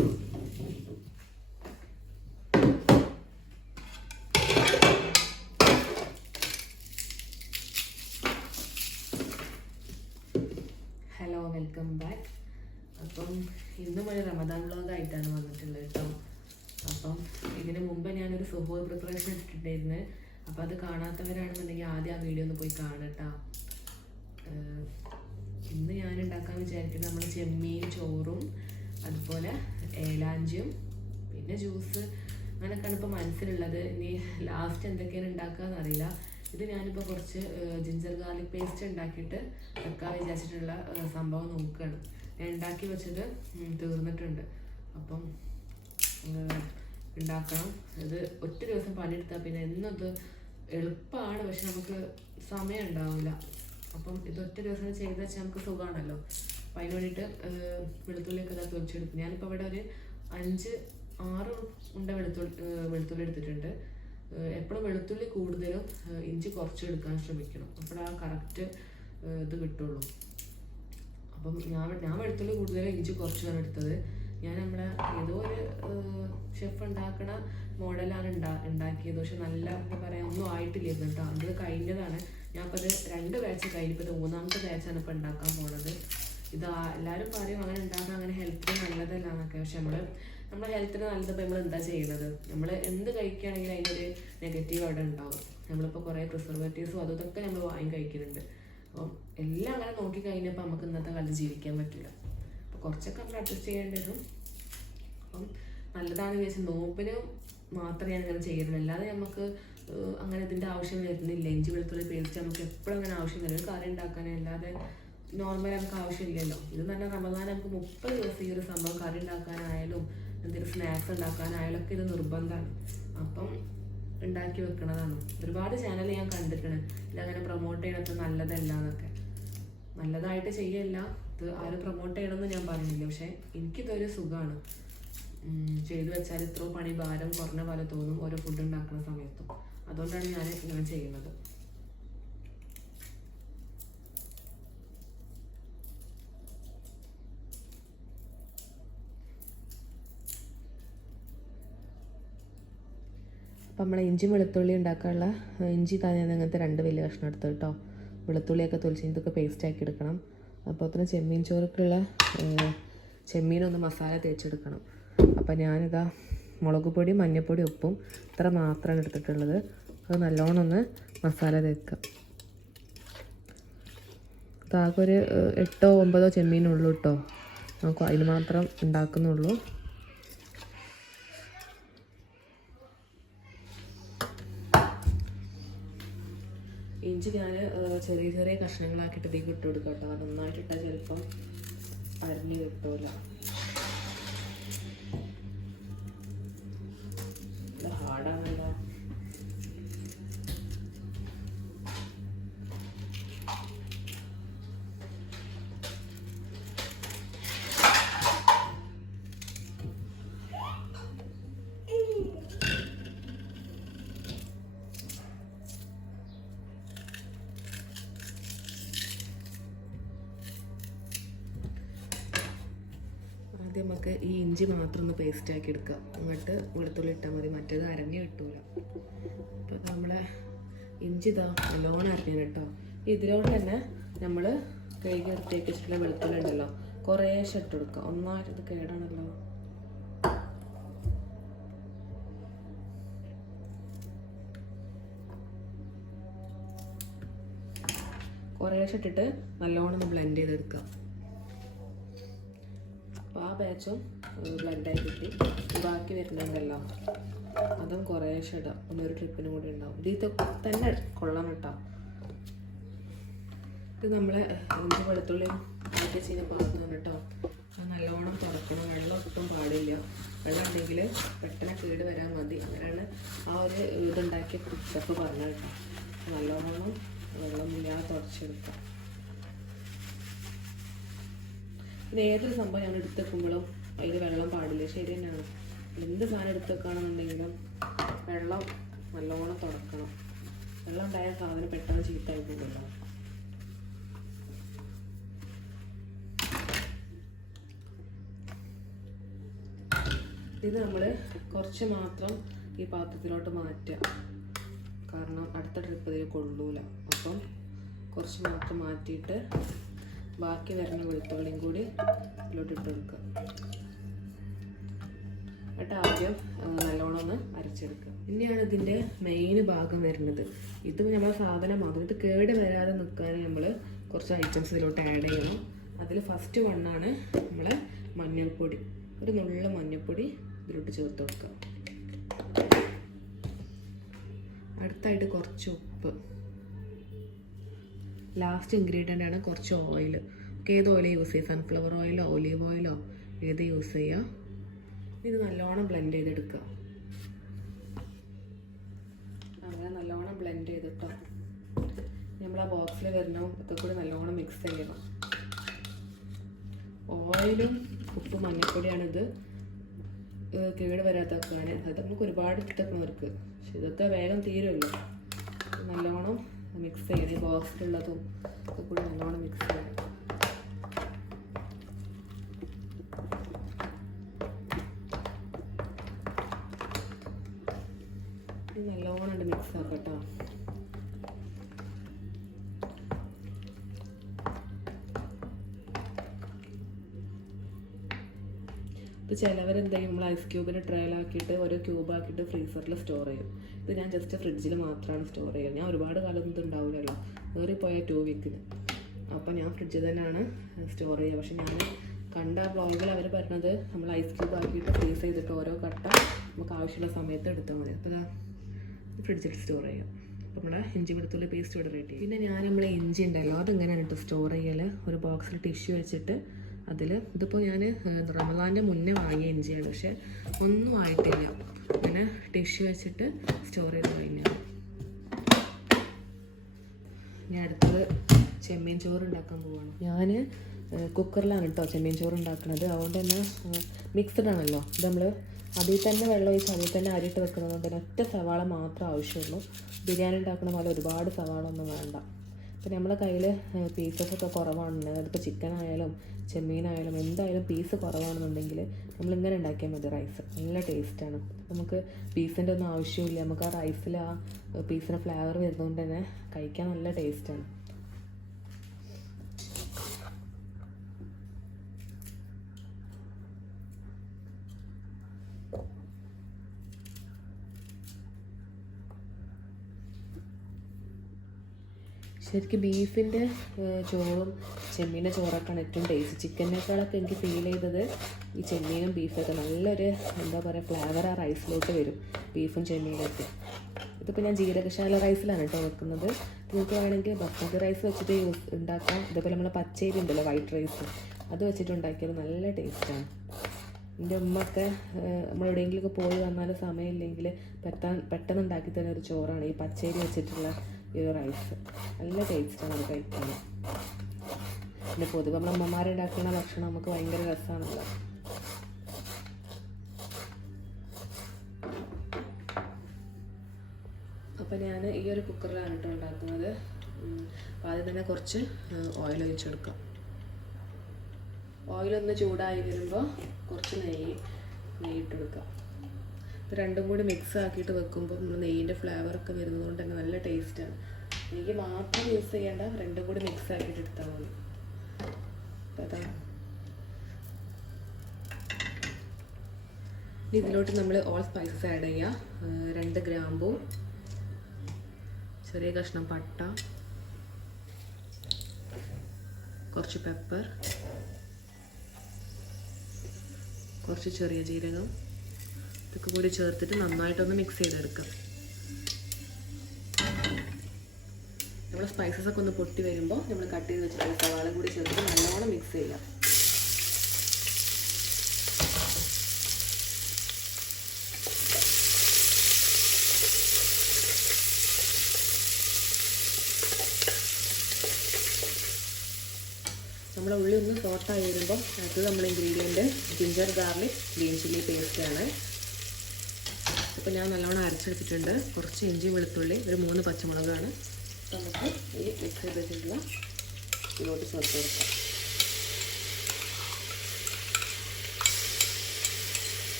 Hello, welcome back. അപ്പം ഇന്നും ഒരു റമദാൻ വ്ളോഗായിട്ടാണ് വന്നിട്ടുള്ളത് കേട്ടോ. അപ്പം ഇതിന് മുമ്പ് ഞാനൊരു സുഹൂർ പ്രിപ്പറേഷൻ ഇട്ടിട്ടുണ്ടായിരുന്നു. അപ്പോൾ അത് കാണാത്തവരാണെന്നുണ്ടെങ്കിൽ ആദ്യം ആ വീഡിയോ ഒന്ന് പോയി കാണട്ടോ. ഇന്ന് ഞാൻ ഉണ്ടാക്കാൻ വിചാരിക്കുന്നത് നമ്മൾ ചെമ്മീൻ ചോറും അതുപോലെ ഏലാഞ്ചിയും പിന്നെ ജ്യൂസ് അങ്ങനെയൊക്കെയാണ് ഇപ്പോൾ മനസ്സിലുള്ളത്. ഇനി ലാസ്റ്റ് എന്തൊക്കെയാണ് ഉണ്ടാക്കുകയെന്ന് അറിയില്ല. ഇത് ഞാനിപ്പോൾ കുറച്ച് ജിഞ്ചർ ഗാർലിക് പേസ്റ്റ് ഉണ്ടാക്കിയിട്ട് വെക്കാൻ വിചാരിച്ചിട്ടുള്ള സംഭവം നോക്കുകയാണ്. ഞാൻ ഉണ്ടാക്കി വെച്ചത് തീർന്നിട്ടുണ്ട്. അപ്പം ഉണ്ടാക്കണം. ഇത് ഒറ്റ ദിവസം പണിയെടുത്താൽ പിന്നെ എന്നത് എളുപ്പമാണ്, പക്ഷെ നമുക്ക് സമയം ഉണ്ടാവില്ല. അപ്പം ഇത് ഒറ്റ ദിവസം ചെയ്ത് വെച്ചാൽ നമുക്ക് സുഖമാണല്ലോ. അപ്പം അതിന് വേണ്ടിയിട്ട് വെളുത്തുള്ളിയൊക്കെ ഇതാ തൊലിച്ചെടുക്കും. ഞാനിപ്പോൾ ഇവിടെ ഒരു 5-6 ഉണ്ട വെളുത്തുള്ളി എടുത്തിട്ടുണ്ട്. എപ്പോഴും വെളുത്തുള്ളി കൂടുതലും ഇഞ്ചി കുറച്ച് എടുക്കാൻ ശ്രമിക്കണം. അപ്പോഴാ കറക്റ്റ് ഇത് കിട്ടുള്ളൂ. അപ്പം ഞാൻ വെളുത്തുള്ളി കൂടുതലും ഇഞ്ചി കുറച്ചാണ് എടുത്തത്. ഞാൻ നമ്മളെ ഏതോ ഒരു ഷെഫ് ഉണ്ടാക്കണ മോഡലാണ് ഉണ്ടാക്കിയത്. പക്ഷെ നല്ല എന്താ പറയുക ഒന്നും ആയിട്ടില്ലായിരുന്നു കേട്ടോ. അത് കഴിഞ്ഞതാണ്. ഞാൻ ഇപ്പോൾ ഇത് 2 ബാച്ച് കഴിഞ്ഞു. ഇപ്പോൾ ഇത് 3ാമത്തെ ബാച്ചാണ് ഇപ്പോൾ ഉണ്ടാക്കാൻ പോണത്. ഇത് എല്ലാവരും പറയും അങ്ങനെ ഉണ്ടാക്കാൻ അങ്ങനെ ഹെൽത്തിന് നല്ലതല്ല എന്നൊക്കെ. പക്ഷെ നമ്മുടെ ഹെൽത്തിന് നല്ലതിപ്പോൾ നമ്മൾ എന്താ ചെയ്യുന്നത്? നമ്മൾ എന്ത് കഴിക്കുകയാണെങ്കിലും അതിനൊരു നെഗറ്റീവ് അവിടെ ഉണ്ടാവും. നമ്മളിപ്പോൾ കുറേ പ്രിസർവേറ്റീവ്സും അതൊക്കെ നമ്മൾ വാങ്ങി കഴിക്കുന്നുണ്ട്. അപ്പം എല്ലാം അങ്ങനെ നോക്കി കഴിഞ്ഞപ്പോൾ നമുക്ക് ഇന്നത്തെ കാലത്ത് ജീവിക്കാൻ പറ്റില്ല. അപ്പോൾ കുറച്ചൊക്കെ നമ്മൾ അഡ്ജസ്റ്റ് ചെയ്യേണ്ടി വരും. അപ്പം നല്ലതാണെന്ന് വിചാരിച്ചാൽ നോമ്പിന് മാത്രമേ ഞാൻ ഇങ്ങനെ ചെയ്യുള്ളൂ. അല്ലാതെ നമുക്ക് അങ്ങനെ ഇതിൻ്റെ ആവശ്യം വരുന്നില്ല. ഇഞ്ചി വെളുത്തുള്ളി പേസ്റ്റ് നമുക്ക് എപ്പോഴും അങ്ങനെ ആവശ്യം വരും. കറി ഉണ്ടാക്കാനേ അല്ലാതെ നോർമൽ നമുക്ക് ആവശ്യമില്ലല്ലോ. ഇത് തന്നെ റമദാൻ നമുക്ക് 30 ദിവസം ഈ ഒരു സംഭവം കറി ഉണ്ടാക്കാനായാലും എന്തെങ്കിലും സ്നാക്സ് ഉണ്ടാക്കാനായാലും ഒക്കെ ഇത് നിർബന്ധമാണ്. അപ്പം ഉണ്ടാക്കി വെക്കണതാണ്. ഒരുപാട് ചാനൽ ഞാൻ കണ്ടിട്ടുണ്ട് ഇതങ്ങനെ പ്രൊമോട്ട് ചെയ്യണത് നല്ലതല്ല എന്നൊക്കെ. നല്ലതായിട്ട് ചെയ്യല്ല, ഇത് ആരും പ്രൊമോട്ട് ചെയ്യണമെന്ന് ഞാൻ പറയുന്നില്ല. പക്ഷേ എനിക്കിതൊരു സുഖമാണ്. ചെയ്തു വെച്ചാൽ ഇത്ര പണി ഭാരം കുറഞ്ഞ പോലെ തോന്നും ഓരോ ഫുഡ് ഉണ്ടാക്കുന്ന സമയത്തും. അതുകൊണ്ടാണ് ഞാൻ ഇങ്ങനെ ചെയ്യുന്നത്. അപ്പം നമ്മൾ ഇഞ്ചി വെളുത്തുള്ളി ഉണ്ടാക്കാനുള്ള ഇഞ്ചി തന്നെ അങ്ങനത്തെ 2 വലിയ കഷ്ണം എടുത്ത് കേട്ടോ. വെളുത്തുള്ളിയൊക്കെ തൊലിച്ച് ഇതൊക്കെ പേസ്റ്റ് ആക്കി എടുക്കണം. അപ്പോൾ തന്നെ ചെമ്മീൻ ചോറക്കുള്ള ചെമ്മീനൊന്ന് മസാല തേച്ചെടുക്കണം. അപ്പം ഞാനിതാ മുളക് പൊടി, മഞ്ഞൾപ്പൊടി, ഉപ്പും ഇത്ര മാത്രമാണ് എടുത്തിട്ടുള്ളത്. അത് നല്ലോണം ഒന്ന് മസാല തേക്കുക. ആകെ ഒരു 8-9 ചെമ്മീനുള്ളൂ കേട്ടോ. നമുക്ക് അതിന് മാത്രം ഉണ്ടാക്കുന്നുള്ളൂ. ഇഞ്ചി ഞാൻ ചെറിയ ചെറിയ കഷ്ണങ്ങളാക്കിയിട്ട് ഇതിലേക്ക് ഇട്ട് കൊടുക്കാം കേട്ടോ. നന്നായിട്ടിട്ടാൽ ചിലപ്പം അരിഞ്ഞ് കിട്ടൂല. ഹാർഡാണല്ലോ. ആദ്യം നമുക്ക് ഈ ഇഞ്ചി മാത്രം ഒന്ന് പേസ്റ്റ് ആക്കി എടുക്കുക. എന്നിട്ട് വെളുത്തുള്ളി ഇട്ടാൽ മതി, മറ്റേത് അരഞ്ഞ് കിട്ടൂല. അപ്പോൾ നമ്മളെ ഇഞ്ചി ഇതാ നല്ലോണം അരഞ്ഞു കേട്ടോ. ഇതിലോട് തന്നെ നമ്മൾ കഴുകി എടുത്തേക്ക് വെച്ചിട്ടുള്ള വെളുത്തുള്ളി ഉണ്ടല്ലോ കുറേശ്ശെ ഇട്ട് കൊടുക്കുക. ഒന്നായിട്ട് ഇത് കേടാണല്ലോ. കുറേശ്ശെ ഇട്ടിട്ട് നല്ലോണം ഒന്ന് ബ്ലെൻഡ് ചെയ്തെടുക്കുക. അപ്പോൾ ആ ബാച്ചും ബ്ലെൻഡായി കിട്ടി. ബാക്കി വരുന്നുണ്ടല്ലോ അതും കുറേശ്ശെ ഇടാം. ഒന്നൊരു ട്രിപ്പിനും കൂടി ഉണ്ടാവും. ഇത് തന്നെ കൊള്ളണം കേട്ടോ. ഇത് നമ്മളെ ഇഞ്ചി വെളുത്തുള്ളിയും ആദ്യം ചെയ്യുന്ന പാത്രം കേട്ടോ. നല്ലോണം തുറക്കണം. വെള്ളം ഒട്ടും പാടില്ല. വെള്ളം ഉണ്ടെങ്കിൽ പെട്ടെന്ന് കേട് വരാൻ മതി. അങ്ങനെയാണ് ആ ഒരു ഇതുണ്ടാക്കിയ സ്റ്റെപ്പ് പറഞ്ഞത് കേട്ടോ. നല്ലോണം വെള്ളമില്ലാതെ തുടച്ചെടുക്കാം. പിന്നെ ഏതൊരു സംഭവം ഞാൻ എടുത്ത് വെക്കുമ്പോഴും അതിൽ വെള്ളം പാടില്ല. ശരി തന്നെയാണ്. എന്ത് സാധനം എടുത്ത് വെക്കുകയാണെന്നുണ്ടെങ്കിലും വെള്ളം നല്ലോണം തുടക്കണം. വെള്ളം ഉണ്ടായ സാധനം പെട്ടെന്ന് ചീത്തയായി പോകുമല്ലോ. ഇത് നമ്മൾ കുറച്ച് മാത്രം ഈ പാത്രത്തിലോട്ട് മാറ്റുക, കാരണം അടുത്ത ട്രിപ്പ് ഇതിൽ കൊള്ളൂല. അപ്പം കുറച്ച് മാത്രം മാറ്റിയിട്ട് ബാക്കി വരുന്ന വെളുത്തുള്ളിയും കൂടി ഇതിലോട്ട് ഇട്ട് കൊടുക്കുക. എന്നിട്ട് ആദ്യം നല്ലോണം ഒന്ന് അരച്ചെടുക്കുക. ഇനിയാണ് ഇതിൻ്റെ മെയിൻ ഭാഗം വരുന്നത്. ഇത് നമ്മളെ സാധനം മാത്രം, ഇത് കേട് വരാതെ നിൽക്കാൻ നമ്മൾ കുറച്ച് ഐറ്റംസ് ഇതിലോട്ട് ആഡ് ചെയ്യണം. അതിൽ ഫസ്റ്റ് വണ്ണാണ് നമ്മൾ മഞ്ഞൾപ്പൊടി. ഒരു നുള്ള മഞ്ഞൾപ്പൊടി ഇതിലോട്ട് ചേർത്ത് കൊടുക്കുക. അടുത്തായിട്ട് കുറച്ച് ഉപ്പ്. ലാസ്റ്റ് ഇൻഗ്രീഡിയൻ്റ് ആണ് കുറച്ച് ഓയിൽ. ഏത് ഓയിൽ യൂസ് ചെയ്യുക, സൺഫ്ലവർ ഓയിലോ ഒലീവ് ഓയിലോ ഏത് യൂസ് ചെയ്യുക. ഇത് നല്ലോണം ബ്ലെൻഡ് ചെയ്തെടുക്കുക. അങ്ങനെ നല്ലോണം ബ്ലെൻഡ് ചെയ്തിട്ടോ നമ്മൾ ആ ബോക്സിൽ വരുന്ന ഒക്കെ കൂടി നല്ലോണം മിക്സ് ചെയ്യണം. ഓയിലും ഉപ്പ് മഞ്ഞൾപ്പൊടിയാണിത് കേട് വരാത്ത വെക്കാൻ. അത് നമുക്ക് ഒരുപാട് ഇഷ്ടപ്പെടുന്നവർക്ക്, പക്ഷെ ഇതൊക്കെ വേഗം തീരുമല്ലോ. നല്ലോണം മിക്സ് ചെയ്യണം. ഈ ബോക്സിലുള്ളതും ഒക്കെ കൂടി നല്ലോണം മിക്സ് ചെയ്യണം. നല്ലോണം ഉണ്ട് മിക്സ് ആക്കട്ടോ. ഇപ്പോൾ ചിലവരെന്താ ചെയ്യും, നമ്മൾ ഐസ് ക്യൂബിന് ട്രയലാക്കിയിട്ട് ഓരോ ക്യൂബാക്കിയിട്ട് ഫ്രീസറിൽ സ്റ്റോർ ചെയ്യും. ഇത് ഞാൻ ജസ്റ്റ് ഫ്രിഡ്ജിൽ മാത്രമാണ് സ്റ്റോർ ചെയ്യുന്നത്. ഞാൻ ഒരുപാട് കാലമൊന്നും ഇത് ഉണ്ടാവില്ലല്ലോ, കയറി പോയാൽ 2 വീക്കിന്. അപ്പോൾ ഞാൻ ഫ്രിഡ്ജിൽ തന്നെയാണ് സ്റ്റോർ ചെയ്യുക. പക്ഷെ ഞാൻ കണ്ട വ്ളോഗിൽ അവർ പറഞ്ഞത് നമ്മൾ ഐസ് ക്യൂബ് ആക്കിയിട്ട് ഫ്രീസ് ചെയ്തിട്ട് ഓരോ കട്ട നമുക്ക് ആവശ്യമുള്ള സമയത്ത് എടുത്താൽ മതി. അപ്പോൾ ഫ്രിഡ്ജിൽ സ്റ്റോർ ചെയ്യും. അപ്പോൾ നമ്മുടെ ഇഞ്ചി വെളുത്തുള്ളി പേസ്റ്റ് ഇവിടെ റെഡി. പിന്നെ നമ്മളെ ഇഞ്ചി ഉണ്ടല്ലോ, അതെങ്ങനെയാണ് കേട്ടോ സ്റ്റോർ ചെയ്യൽ. ഒരു ബോക്സിൽ ടിഷ്യൂ വെച്ചിട്ട് അതിൽ, ഇതിപ്പോൾ ഞാൻ റമദാൻ്റെ മുന്നേ വാങ്ങിയ ഇഞ്ചിയാണ്, പക്ഷെ ഒന്നും ആയിട്ടില്ല. അങ്ങനെ ടിഷ്യൂ വെച്ചിട്ട് സ്റ്റോർ ചെയ്ത് കഴിഞ്ഞാൽ. ഞാൻ അടുത്തത് ചെമ്മീൻ ചോറ് ഉണ്ടാക്കാൻ പോവാണ്. ഞാൻ കുക്കറിലാണ് കേട്ടോ ചെമ്മീൻ ചോറ് ഉണ്ടാക്കുന്നത്. അതുകൊണ്ട് തന്നെ മിക്സ്ഡ് ആണല്ലോ. ഇത് നമ്മൾ അതിൽ തന്നെ വെള്ളം ഒഴിച്ച് അതിൽ തന്നെ അരിയിട്ട് വെക്കുന്നത് കൊണ്ട് തന്നെ ഒറ്റ സവാള മാത്രമേ ആവശ്യമുള്ളൂ. ബിരിയാണി ഉണ്ടാക്കുന്ന പോലെ ഒരുപാട് സവാള ഒന്നും വേണ്ട. അപ്പോൾ നമ്മളെ കയ്യിൽ പീസസൊക്കെ കുറവാണെന്നുണ്ടെങ്കിൽ, അതിപ്പോൾ ചിക്കൻ ആയാലും ചെമ്മീനായാലും എന്തായാലും പീസ് കുറവാണെന്നുണ്ടെങ്കിൽ നമ്മളിങ്ങനെ ഉണ്ടാക്കിയാൽ മതി. റൈസ് നല്ല ടേസ്റ്റാണ്. നമുക്ക് പീസിൻ്റെ ഒന്നും ആവശ്യമില്ല. നമുക്ക് ആ റൈസിൽ ആ പീസിന് ഫ്ലേവർ വരുന്നതുകൊണ്ട് തന്നെ കഴിക്കാൻ നല്ല ടേസ്റ്റാണ്. ശരിക്കും ബീഫിൻ്റെ ചോറും ചെമ്മീൻ്റെ ചോറൊക്കെയാണ് ഏറ്റവും ടേസ്റ്റ്. ചിക്കനേക്കാളൊക്കെ എനിക്ക് ഫീൽ ചെയ്തത് ഈ ചെമ്മീനും ബീഫൊക്കെ നല്ലൊരു എന്താ പറയുക ഫ്ലേവർ ആ റൈസിലോട്ട് വരും, ബീഫും ചെമ്മീനൊക്കെ. ഇതിപ്പോൾ ഞാൻ ജീരകശാല റൈസിലാണ് കേട്ടോ വെക്കുന്നത്. നിങ്ങൾക്ക് വേണമെങ്കിൽ ബസ്മതി റൈസ് വെച്ചിട്ട് ഉണ്ടാക്കാം. ഇതേപോലെ നമ്മൾ പച്ചരി ഉണ്ടല്ലോ, വൈറ്റ് റൈസ്, അത് വെച്ചിട്ട് ഉണ്ടാക്കിയത് നല്ല ടേസ്റ്റാണ്. എൻ്റെ ഉമ്മയൊക്കെ നമ്മളെവിടെയെങ്കിലുമൊക്കെ പോയി വന്നാൽ സമയമില്ലെങ്കിൽ പെട്ടെന്ന് ഉണ്ടാക്കി തരുന്ന ഒരു ചോറാണ് ഈ പച്ചരി വെച്ചിട്ടുള്ള ഈ റൈസ്. നല്ല ടേസ്റ്റാണ് അത് കഴിക്കാൻ. പിന്നെ പൊതുവെ നമ്മൾ അമ്മമാരുണ്ടാക്കുന്ന ഭക്ഷണം നമുക്ക് ഭയങ്കര രസമാണല്ലോ. അപ്പോൾ ഞാൻ ഈ ഒരു കുക്കറിലാണ് കേട്ടോ ഉണ്ടാക്കുന്നത്. അപ്പോൾ ആദ്യം തന്നെ കുറച്ച് ഓയിൽ ഒഴിച്ചെടുക്കാം. ഓയിലൊന്ന് ചൂടായി വരുമ്പോൾ കുറച്ച് നെയ്യ് ഇട്ടെടുക്കാം. അപ്പോൾ രണ്ടും കൂടി മിക്സ് ആക്കിയിട്ട് വെക്കുമ്പോൾ നമ്മൾ നെയ്യിൻ്റെ ഫ്ലേവറൊക്കെ വരുന്നത് കൊണ്ട് തന്നെ നല്ല ടേസ്റ്റാണ്. നെയ്യ് മാത്രം യൂസ് ചെയ്യേണ്ട, രണ്ടും കൂടി മിക്സ് ആക്കിയിട്ട് എടുത്താൽ മതി. അപ്പോൾ അതാ ഇതിലോട്ട് നമ്മൾ ഓൾ സ്പൈസസ് ആഡ് ചെയ്യുക. 2 ഗ്രാമ്പൂ, ചെറിയ കഷ്ണം പട്ട, കുറച്ച് പെപ്പർ, കുറച്ച് ചെറിയ ജീരകം, ഇതൊക്കെ കൂടി ചേർത്തിട്ട് നന്നായിട്ടൊന്ന് മിക്സ് ചെയ്തെടുക്കാം. നമ്മൾ സ്പൈസസ് ഒക്കെ ഒന്ന് പൊട്ടി വരുമ്പോൾ നമ്മൾ കട്ട് ചെയ്ത് വെച്ചിട്ട് സവാള കൂടി ചേർത്ത് നല്ലോണം മിക്സ് ചെയ്യാം. നമ്മുടെ ഉള്ളി ഒന്ന് സോട്ടായി വരുമ്പോൾ അത് നമ്മൾ ingredient ginger garlic green chilli പേസ്റ്റാണ്. അപ്പോൾ ഞാൻ നല്ലോണം അരച്ചെടുത്തിട്ടുണ്ട്. കുറച്ച് ഇഞ്ചി വെളുത്തുള്ളി, ഒരു 3 പച്ചമുളകാണ്. നമുക്ക് ഈ മിക്സ് ചെയ്തിട്ടുള്ള ഇതിലോട്ട് ചേർത്ത് കൊടുക്കാം.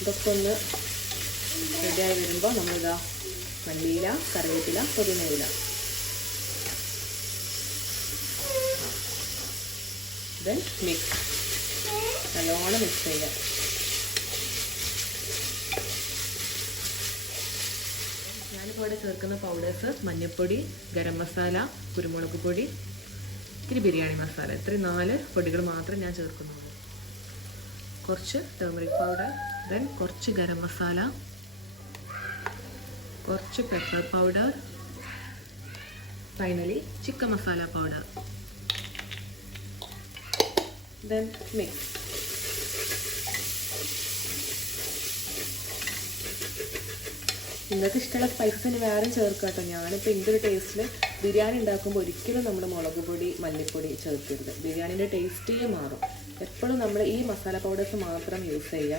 ഇതൊക്കെ ഒന്ന് റെഡിയായി വരുമ്പോൾ നമ്മളിതാ മല്ലിയില, കറിവേപ്പില, പുതിനയില, ദെൻ മിക്സ്, നല്ലോണം മിക്സ് ചെയ്യാം. ഞാനിപ്പോൾ ഇവിടെ ചേർക്കുന്ന പൗഡേഴ്സ് മഞ്ഞൾപ്പൊടി, ഗരം മസാല, കുരുമുളക് പൊടി, ഇത്തിരി ബിരിയാണി മസാല, ഇത്രയും 4 പൊടികൾ മാത്രം ഞാൻ ചേർക്കുന്നുള്ളൂ. കുറച്ച് ടർമറിക് പൗഡർ, ദെൻ കുറച്ച് ഗരം മസാല, കുറച്ച് pepper powder, finally chicken masala powder, then mix. നിങ്ങൾക്ക് ഇഷ്ടമുള്ള സ്പൈസസിന് വേറെ ചേർക്കാം കേട്ടോ. ഞാനിപ്പോൾ എൻ്റെ ഒരു ടേസ്റ്റിൽ ബിരിയാണി ഉണ്ടാക്കുമ്പോൾ ഒരിക്കലും നമ്മൾ മുളക് പൊടി, മല്ലിപ്പൊടി ചേർക്കരുത്. ബിരിയാണീൻ്റെ ടേസ്റ്റേ മാറും. എപ്പോഴും നമ്മൾ ഈ മസാല പൗഡേഴ്സ് മാത്രം യൂസ് ചെയ്യുക.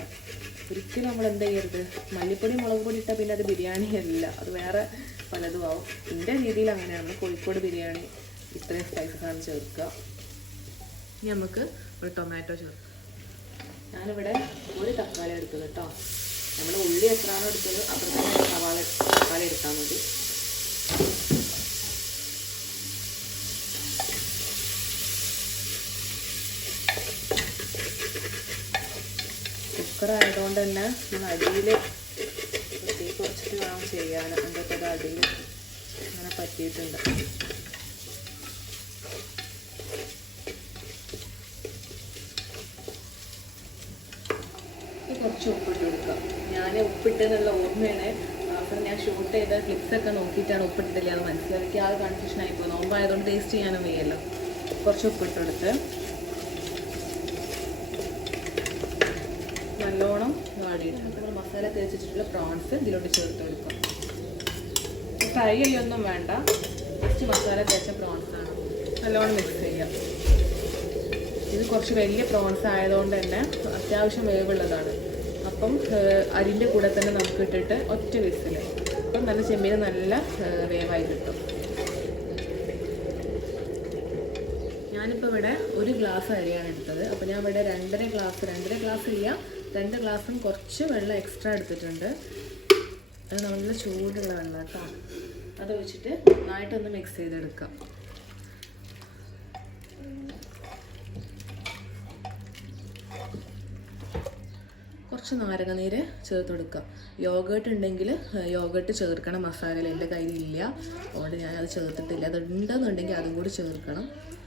ഒരിക്കലും നമ്മൾ എന്ത് ചെയ്യരുത്, മല്ലിപ്പൊടി, മുളക് പൊടി ഇട്ടാൽ പിന്നെ അത് ബിരിയാണി അല്ല, അത് വേറെ പലതും ആവും. എൻ്റെ രീതിയിൽ അങ്ങനെയാണ്. കോഴിക്കോട് ബിരിയാണി ഇത്രയും സ്പൈസസാണ് ചേർക്കുക. ഇനി നമുക്ക് ഒരു ടൊമാറ്റോ ചേർക്കാം. ഞാനിവിടെ ഒരു തക്കാളി എടുത്തത് കേട്ടോ. നമ്മൾ ഉള്ളി എത്രയാണോ എടുത്തത് അപ്പുറത്തേക്ക് തക്കാളി എടുത്താൽ മതി. കുക്കറായതുകൊണ്ട് തന്നെ നമ്മൾ അടിയിൽ തീ കുറച്ചിട്ട് വേണം ചെയ്യാൻ. എന്തൊക്കെ അത് അടിയിൽ അങ്ങനെ പറ്റിയിട്ടുണ്ട്. കുറച്ച് ഉപ്പിട്ട് കൊടുക്കാം. ഞാൻ ഉപ്പിട്ടെന്നുള്ള ഓർമ്മയാണ്. അപ്പോൾ ഞാൻ ഷൂട്ട് ചെയ്ത ക്ലിപ്സൊക്കെ നോക്കിയിട്ടാണ് ഉപ്പിട്ടിട്ടില്ല എന്ന് മനസ്സിലാക്കി. ആ കൺഫ്യൂഷനായി പോകും. നോമ്പായതുകൊണ്ട് ടേസ്റ്റ് ചെയ്യാനും വയ്യല്ലോ. കുറച്ച് ഉപ്പിട്ട് കൊടുത്ത് നല്ലോണം വാടിയിട്ട് നമ്മൾ മസാല തേച്ചിട്ടുള്ള പ്രോൺസ് ഇതിലോട്ട് ചേർത്ത് കൊടുക്കാം. ഫ്രൈ ചെയ്യൊന്നും വേണ്ട, ജസ്റ്റ് മസാല തേച്ച പ്രോൺസാണ്. നല്ലോണം മിക്സ് ചെയ്യാം. ഇത് കുറച്ച് വലിയ പ്രോൺസ് ആയതുകൊണ്ട് തന്നെ അത്യാവശ്യം വേവുള്ളതാണ്. അപ്പം അരിൻ്റെ കൂടെ തന്നെ നമുക്ക് ഇട്ടിട്ട് ഒറ്റ വിസിൽ, അപ്പം നല്ല ചെമ്മീൻ നല്ല വേവായി കിട്ടും. ഞാനിപ്പോൾ ഇവിടെ 1 ഗ്ലാസ് അരിയാണ് എടുത്തത്. അപ്പോൾ ഞാൻ ഇവിടെ 2.5 ഗ്ലാസ് ഇല്ല, 2 ഗ്ലാസും കുറച്ച് വെള്ളം എക്സ്ട്രാ എടുത്തിട്ടുണ്ട്. അത് നല്ല ചൂടുള്ള വെള്ളം കേട്ടോ. അത് വെച്ചിട്ട് നന്നായിട്ടൊന്ന് മിക്സ് ചെയ്തെടുക്കാം. കുറച്ച് നാരങ്ങനീര് ചേർത്ത് കൊടുക്കുക. യോഗേർട്ട് ഉണ്ടെങ്കിൽ യോഗേർട്ട് ചേർക്കണം മസാലയിൽ. എൻ്റെ കയ്യിലില്ല, അതുകൊണ്ട് ഞാനത് ചേർത്തിട്ടില്ല. അത് ഉണ്ടെന്നുണ്ടെങ്കിൽ അതും കൂടി ചേർക്കണം.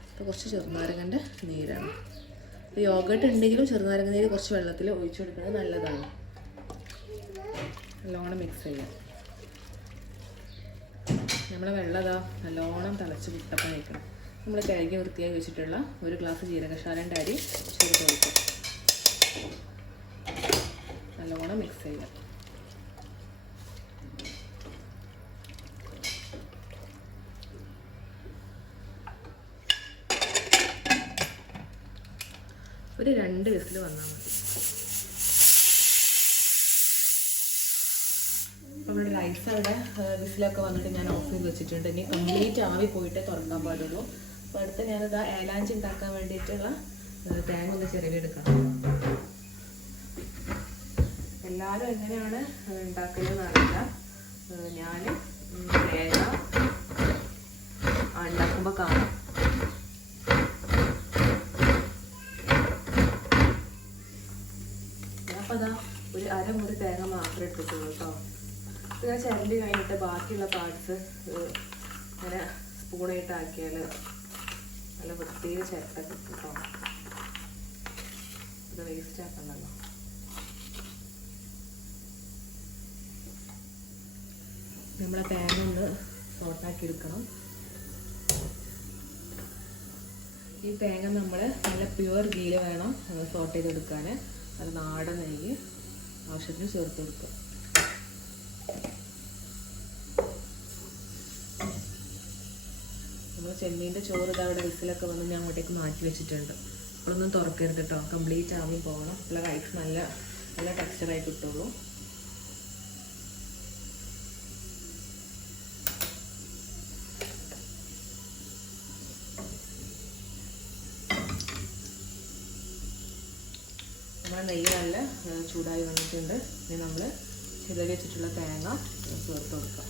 അപ്പോൾ കുറച്ച് ചെറുനാരങ്ങൻ്റെ നീരാണ്. അപ്പോൾ യോഗേർട്ട് ഉണ്ടെങ്കിലും ചെറുനാരങ്ങ നീര് കുറച്ച് വെള്ളത്തിൽ ഒഴിച്ചു കൊടുക്കുന്നത് നല്ലതാണ്. നല്ലോണം മിക്സ് ചെയ്യാം. നമ്മളെ വെള്ളം അതാ നല്ലോണം തിളച്ച് കുട്ടപ്പം വയ്ക്കണം. നമ്മൾ കഴുകി വൃത്തിയായി വെച്ചിട്ടുള്ള 1 ഗ്ലാസ് ജീരകശാലൻ്റെ അരി ചേർത്ത് കൊടുക്കും. നല്ലോണം മിക്സ് ചെയ്യാം. ഒരു 2 വിസിൽ വന്നാൽ മതി. അപ്പോൾ നമ്മുടെ റൈസ് അവിടെ വിസിലൊക്കെ വന്നിട്ട് ഞാൻ ഓഫ് ചെയ്ത് വെച്ചിട്ടുണ്ട്. ഇനി കംപ്ലീറ്റ് ആവി പോയിട്ടേ തുറക്കാൻ പാടുള്ളൂ. അപ്പോൾ അടുത്ത് ഞാനിതാ ഏലാഞ്ചി ഉണ്ടാക്കാൻ വേണ്ടിയിട്ടുള്ള തേങ്ങ ഒന്ന് ചിരവിയെടുക്കണം. എല്ലാവരും എങ്ങനെയാണ് ഉണ്ടാക്കുന്നതെന്ന് അറിയില്ല. ഞാൻ തേങ്ങ ഉണ്ടാക്കുമ്പോൾ കാണാം. അപ്പോൾ അതാ ഒരു അരമുറി തേങ്ങ മാത്രമേ എടുത്തിട്ടുള്ളൂ കേട്ടോ. ഇങ്ങനെ ചിരണ്ടി കഴിഞ്ഞിട്ട് ബാക്കിയുള്ള പാർട്സ് ഇങ്ങനെ സ്പൂണായിട്ട് ആക്കിയാൽ നല്ല വൃത്തിയിൽ ചിരട്ട കിട്ടും കേട്ടോ. ഇത് വേസ്റ്റ് ആക്കണ്ടല്ലോ. നമ്മളെ തേങ്ങ ഒന്ന് സോട്ടാക്കി എടുക്കണം. ഈ തേങ്ങ നമ്മൾ നല്ല പ്യുവർ ഗീയിൽ വേണം സോട്ട് ചെയ്തെടുക്കാൻ. അത് നാടൻ നെയ്യ് ആവശ്യത്തിന് ചേർത്ത് കൊടുക്കുക. നമ്മൾ ചെമ്മീൻ്റെ ചോറ് ഇതവിടെ വിസിലൊക്കെ വന്ന് ഞാൻ അങ്ങോട്ടേക്ക് മാറ്റി വെച്ചിട്ടുണ്ട്. അപ്പോഴൊന്നും തുറക്കരുത് കേട്ടോ. കംപ്ലീറ്റ് ആവി പോകണം. അപ്പോൾ റൈസ് നല്ല ടെക്സ്ചറായി കിട്ടുള്ളൂ. നെയ്യ് നല്ല ചൂടായി വന്നിട്ടുണ്ട്. ഇനി നമ്മൾ ചിതറി വെച്ചിട്ടുള്ള തേങ്ങ ചേർത്ത് കൊടുക്കാം.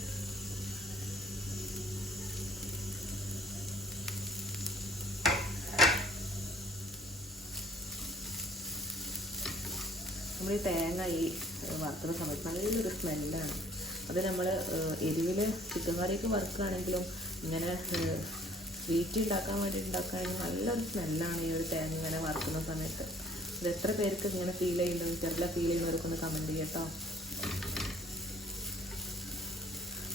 നമ്മൾ ഈ തേങ്ങ ഈ വറുക്കുന്ന സമയത്ത് നല്ലൊരു സ്മെല്ലാണ്. അത് നമ്മൾ എരിവിൽ ചിക്കൻ കറിയൊക്കെ വറുക്കുകയാണെങ്കിലും ഇങ്ങനെ സ്വീറ്റ് ഉണ്ടാക്കാൻ വേണ്ടി ഉണ്ടാക്കുകയാണെങ്കിൽ നല്ലൊരു സ്മെല്ലാണ് ഈ ഒരു തേങ്ങ ഇങ്ങനെ വറുക്കുന്ന സമയത്ത്. ഇത് എത്ര പേർക്ക് ഇങ്ങനെ ഫീൽ ചെയ്യുന്നുണ്ട്, ചെറുതാ ഫീൽ ചെയ്യുന്നവർക്കൊന്ന് കമൻറ്റ് ചെയ്യട്ടോ.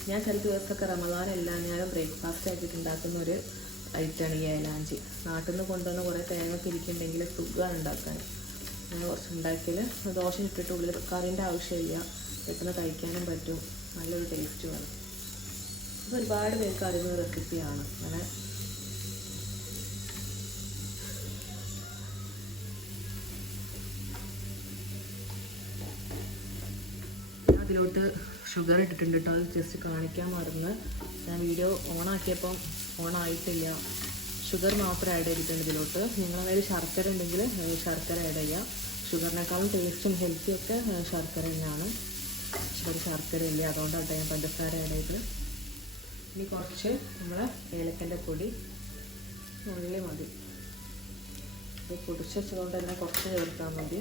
ഞാൻ ചില ദിവസമൊക്കെ റമദാൻ എല്ലാ നേരം ബ്രേക്ക്ഫാസ്റ്റ് ആക്കിയിട്ട് ഉണ്ടാക്കുന്ന ഒരു ഐറ്റമാണ് ഈ ഏലാഞ്ചി. നാട്ടിൽ നിന്ന് കൊണ്ടുവന്ന കുറേ തേങ്ങ ഇരിക്കുന്നുണ്ടെങ്കിൽ സുഖമാണ് ഉണ്ടാക്കാൻ. അങ്ങനെ കുറച്ച് ഉണ്ടാക്കിയാൽ ദോശ ഇട്ടിട്ട് ഉള്ളിൽ കറിൻ്റെ ആവശ്യമില്ല, പെട്ടെന്ന് കഴിക്കാനും പറ്റും, നല്ലൊരു ടേസ്റ്റുമാണ്. ഇത് ഒരുപാട് പേർക്ക് അറിയുന്ന റെസിപ്പിയാണ്. അങ്ങനെ അതിലോട്ട് ഷുഗർ ഇട്ടിട്ടുണ്ട് കേട്ടോ. അത് ജസ്റ്റ് കാണിക്കാൻ മറന്ന് ഞാൻ വീഡിയോ ഓണാക്കിയപ്പം ഓണായിട്ടില്ല. ഷുഗർ മാത്രം ആഡ് ചെയ്തിട്ടുണ്ട് ഇതിലോട്ട്. നിങ്ങളതിൽ ശർക്കര ഉണ്ടെങ്കിൽ ശർക്കര ആഡ് ചെയ്യാം. ഷുഗറിനേക്കാളും ടേസ്റ്റും ഹെൽത്തിയും ഒക്കെ ശർക്കര തന്നെയാണ്. ഒരു ശർക്കര ഇല്ല, അതുകൊണ്ടാണ് ഞാൻ പഞ്ചസാര ആഡ് ചെയ്തത്. ഇനി കുറച്ച് നമ്മളെ ഏലക്കൻ്റെ പൊടി ഉള്ളി മതി. ഇത് പൊടിച്ച് വെച്ചതുകൊണ്ട് തന്നെ കുറച്ച് ചേർത്താൽ മതി.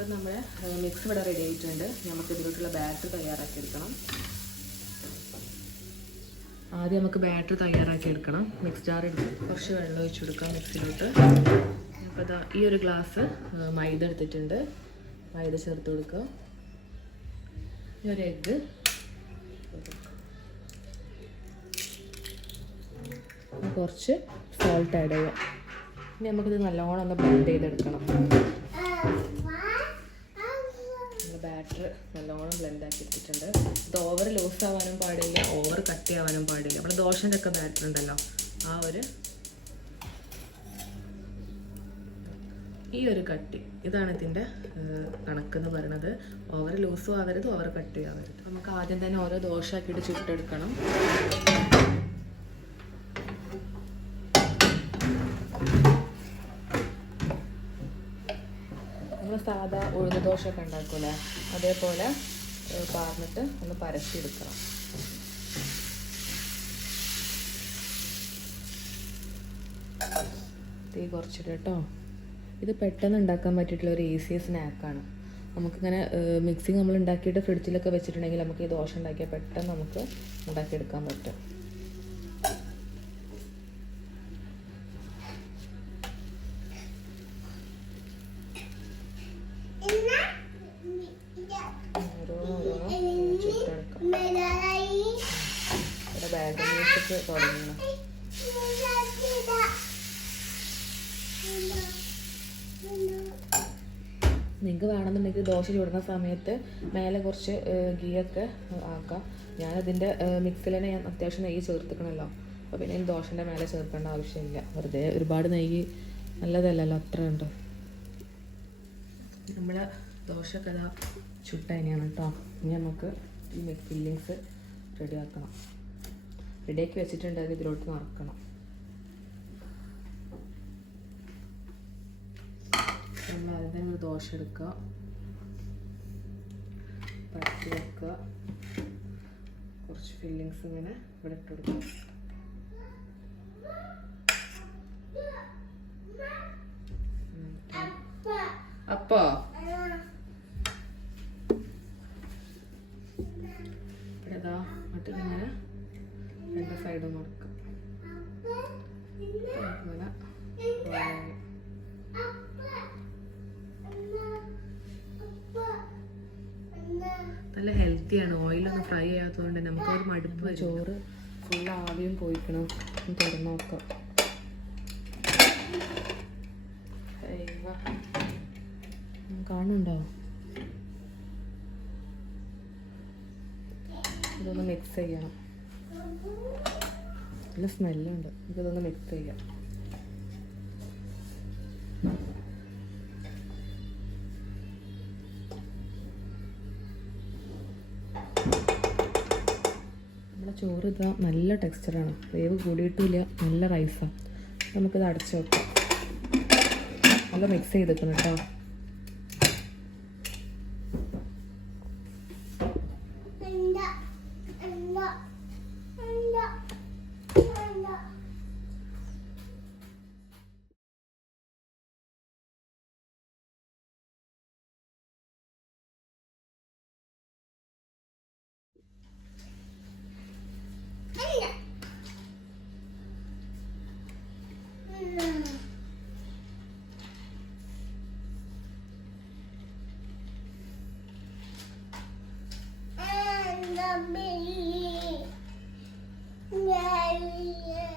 ഇപ്പം നമ്മുടെ മിക്സ് ഇവിടെ റെഡി ആയിട്ടുണ്ട്. നമുക്ക് ഇതിലോട്ടുള്ള ബാറ്റർ തയ്യാറാക്കി എടുക്കണം. ആദ്യം നമുക്ക് ബാറ്റർ തയ്യാറാക്കി എടുക്കണം. മിക്സ് ജാർ എടുത്ത് കുറച്ച് വെള്ളം ഒഴിച്ച് കൊടുക്കാം മിക്സിലോട്ട്. അപ്പോൾ ഇതാ ഈ ഒരു ഗ്ലാസ് മൈദ എടുത്തിട്ടുണ്ട്. മൈദ ചേർത്ത് കൊടുക്കുക. ഈ ഒരു എഗ്ഗ് കുറച്ച് സോൾട്ട് ആഡ് ചെയ്യാം. ഇനി നമുക്കിത് നല്ലോണം ഒന്ന് ബ്ലെൻഡ് ചെയ്തെടുക്കണം. ബാറ്റർ നല്ലോണം ബ്ലെൻഡ് ആക്കി എടുത്തിട്ടുണ്ട്. ഇത് ഓവർ ലൂസ് ആവാനും പാടില്ല, ഓവർ കട്ടി ആവാനും പാടില്ല. നമ്മൾ ദോശൻ്റെ ഒക്കെ ബാറ്റർ ഉണ്ടല്ലോ, ആ ഒരു ഈ ഒരു കട്ടി, ഇതാണ് ഇതിൻ്റെ കണക്കെന്ന് പറയുന്നത്. ഓവർ ലൂസും ആവരുത്, ഓവർ കട്ടി ആവരുത്. നമുക്ക് ആദ്യം തന്നെ ഓരോ ദോശ ആക്കിയിട്ട് ചുട്ടെടുക്കണം. നമ്മൾ സാധാ ഉഴുന്ന് ദോശ ഒക്കെ ഉണ്ടാക്കൂലേ, അതേപോലെ പാർന്നിട്ട് ഒന്ന് പരത്തിയെടുക്കണം. തീ കുറച്ചിട്ട് കേട്ടോ. ഇത് പെട്ടെന്ന് ഉണ്ടാക്കാൻ പറ്റിയിട്ടുള്ള ഒരു ഈസി സ്നാക്കാണ്. നമുക്കിങ്ങനെ മിക്സിങ് നമ്മൾ ഉണ്ടാക്കിയിട്ട് ഫ്രിഡ്ജിലൊക്കെ വെച്ചിട്ടുണ്ടെങ്കിൽ നമുക്ക് ഈ ദോശ ഉണ്ടാക്കിയാൽ പെട്ടെന്ന് നമുക്ക് ഉണ്ടാക്കിയെടുക്കാൻ പറ്റും. ബാഗ് മ്യൂസിക് തുടങ്ങണം. നിങ്ങൾക്ക് വേണമെന്നുണ്ടെങ്കിൽ ദോശ ചുടുന്ന സമയത്ത് മേലെ കുറച്ച് ഗീയൊക്കെ ആക്കാം. ഞാനതിൻ്റെ മിക്സിൽ തന്നെ ഞാൻ അത്യാവശ്യം നെയ്യ് ചേർത്തിക്കണമല്ലോ, അപ്പോൾ പിന്നെ ദോശൻ്റെ മേലെ ചേർക്കേണ്ട ആവശ്യമില്ല. വെറുതെ ഒരുപാട് നെയ്യ് നല്ലതല്ലല്ലോ, അത്ര ഉണ്ട്. നമ്മളെ ദോശയൊക്കെ ഇതാ ചുട്ട തന്നെയാണ് കേട്ടോ. ഇനി നമുക്ക് ഈ ഫില്ലിങ്സ് റെഡിയാക്കണം. റെഡിയാക്കി വെച്ചിട്ടുണ്ട്, അത് ഇതിലോട്ട് നിറക്കണം. നമ്മൾ ആദ്യം തന്നെ ഒരു ദോശ എടുക്കുക, പരത്തി വെക്കുക, കുറച്ച് ഫില്ലിങ്സ് ഇങ്ങനെ ഇവിടെ ഇട്ട് കൊടുക്കുക. അപ്പോ ഇതാ എന്നിട്ട് ഇങ്ങനെ രണ്ട് സൈഡും കൊടുക്കുക. നല്ല ഹെൽത്തിയാണ്. ഓയിലൊന്നും ഫ്രൈ ചെയ്യാത്തതുകൊണ്ട് നമുക്കൊരു മടുപ്പ്. ചോറ് ഫുൾ ആവിയും പോയിക്കണം. തുറന്നു നോക്കാം. കാണുന്നുണ്ടോ? ഇതൊന്ന് മിക്സ് ചെയ്യണം. നല്ല സ്മെല്ലുണ്ട്. ഇതൊന്ന് മിക്സ് ചെയ്യാം. ചോറ് ഇതാ നല്ല ടെക്സ്ചറാണ്, വേവ് കൂടിയിട്ടില്ല, നല്ല റൈസാണ്. നമുക്കിത് അടച്ചു വെക്കാം. നല്ല മിക്സ് ചെയ്തെക്കണം കേട്ടോ.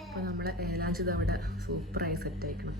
അപ്പോൾ നമ്മുടെ ഏലാഞ്ചി അവിടെ സൂപ്പറായി സെറ്റ് ആയിക്കണം.